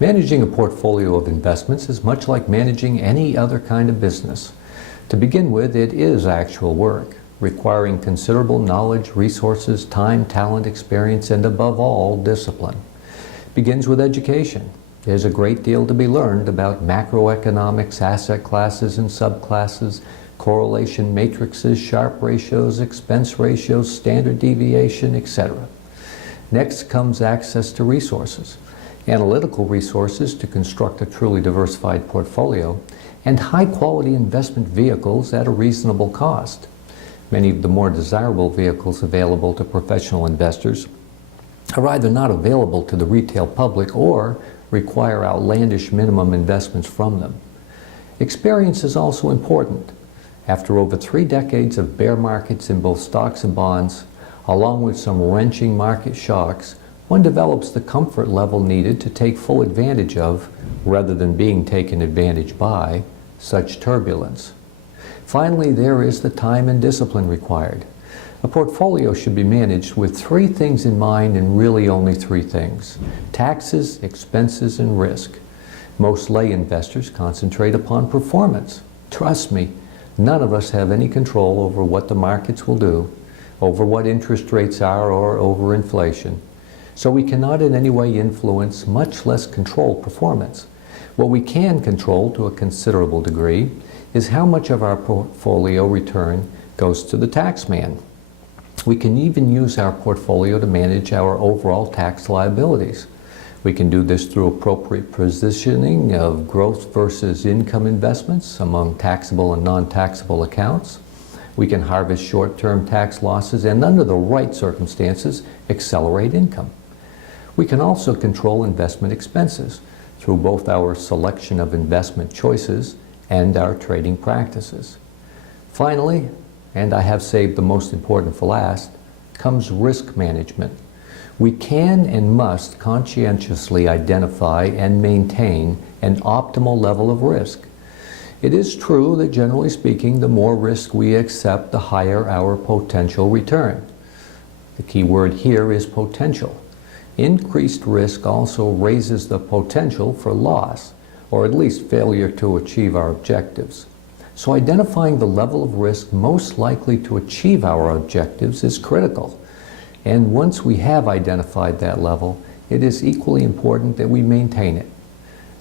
Managing a portfolio of investments is much like managing any other kind of business. To begin with, it is actual work, requiring considerable knowledge, resources, time, talent, experience, and above all, discipline. It begins with education. There's a great deal to be learned about macroeconomics, asset classes and subclasses, correlation matrices, Sharpe ratios, expense ratios, standard deviation, etc. Next comes access to resources, analytical resources to construct a truly diversified portfolio, and high-quality investment vehicles at a reasonable cost. Many of the more desirable vehicles available to professional investors are either not available to the retail public or require outlandish minimum investments from them. Experience is also important. After over 3 decades of bear markets in both stocks and bonds, along with some wrenching market shocks, one develops the comfort level needed to take full advantage of, rather than being taken advantage by, such turbulence. Finally, there is the time and discipline required. A portfolio should be managed with 3 things in mind, and really only 3 things: taxes, expenses, and risk. Most lay investors concentrate upon performance. Trust me, none of us have any control over what the markets will do, over what interest rates are, or over inflation. So we cannot in any way influence, much less control, performance. What we can control to a considerable degree is how much of our portfolio return goes to the tax man. We can even use our portfolio to manage our overall tax liabilities. We can do this through appropriate positioning of growth versus income investments among taxable and non-taxable accounts. We can harvest short-term tax losses and, under the right circumstances, accelerate income. We can also control investment expenses through both our selection of investment choices and our trading practices. Finally, and I have saved the most important for last, comes risk management. We can and must conscientiously identify and maintain an optimal level of risk. It is true that, generally speaking, the more risk we accept, the higher our potential return. The key word here is potential. Increased risk also raises the potential for loss, or at least failure to achieve our objectives. So identifying the level of risk most likely to achieve our objectives is critical. And once we have identified that level, it is equally important that we maintain it.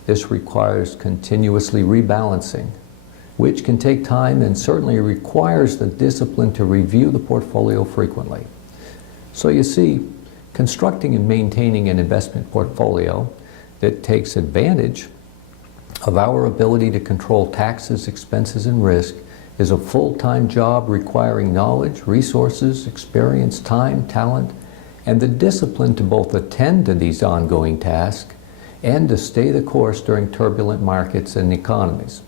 This requires continuously rebalancing, which can take time and certainly requires the discipline to review the portfolio frequently. So you see, constructing and maintaining an investment portfolio that takes advantage of our ability to control taxes, expenses, and risk is a full-time job requiring knowledge, resources, experience, time, talent, and the discipline to both attend to these ongoing tasks and to stay the course during turbulent markets and economies.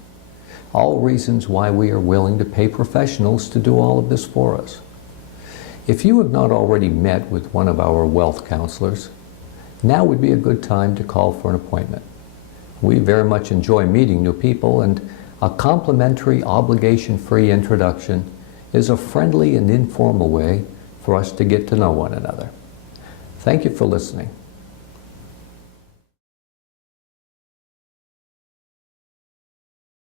All reasons why we are willing to pay professionals to do all of this for us. If you have not already met with one of our wealth counselors, now would be a good time to call for an appointment. We very much enjoy meeting new people, and a complimentary, obligation-free introduction is a friendly and informal way for us to get to know one another. Thank you for listening.